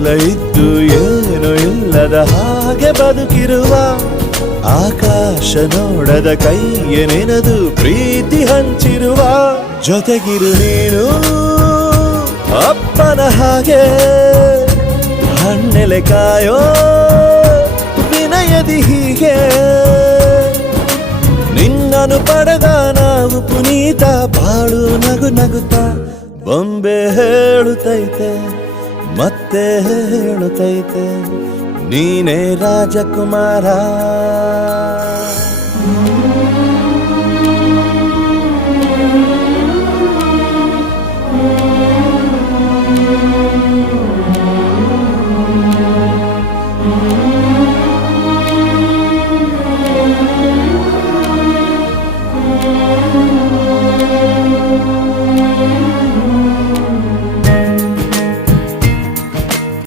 ಎಲ್ಲ ಇದ್ದು ಏನು ಇಲ್ಲದ ಹಾಗೆ ಬದುಕಿರುವ ಆಕಾಶ ನೋಡದ ಕೈಯ ನೆನೆದು ಪ್ರೀತಿ ಹಂಚಿರುವ ಜೊತೆಗಿರು ನೀನು ಅಪ್ಪನ ಹಾಗೆ ಹಣ್ಣೆಲೆ ಕಾಯೋ ವಿನಯದಿ ಹೀಗೆ ನಿನ್ನನು ಪಡೆದ ನಾವು ಪುನೀತ ಬಾಳು ನಗು ನಗುತ್ತಾ ಬೊಂಬೆ ಹೇಳುತ್ತೈತೆ ಮತ್ತೆ ಹೇಳುತ್ತೈತೆ ನೀನೇ ರಾಜಕುಮಾರ.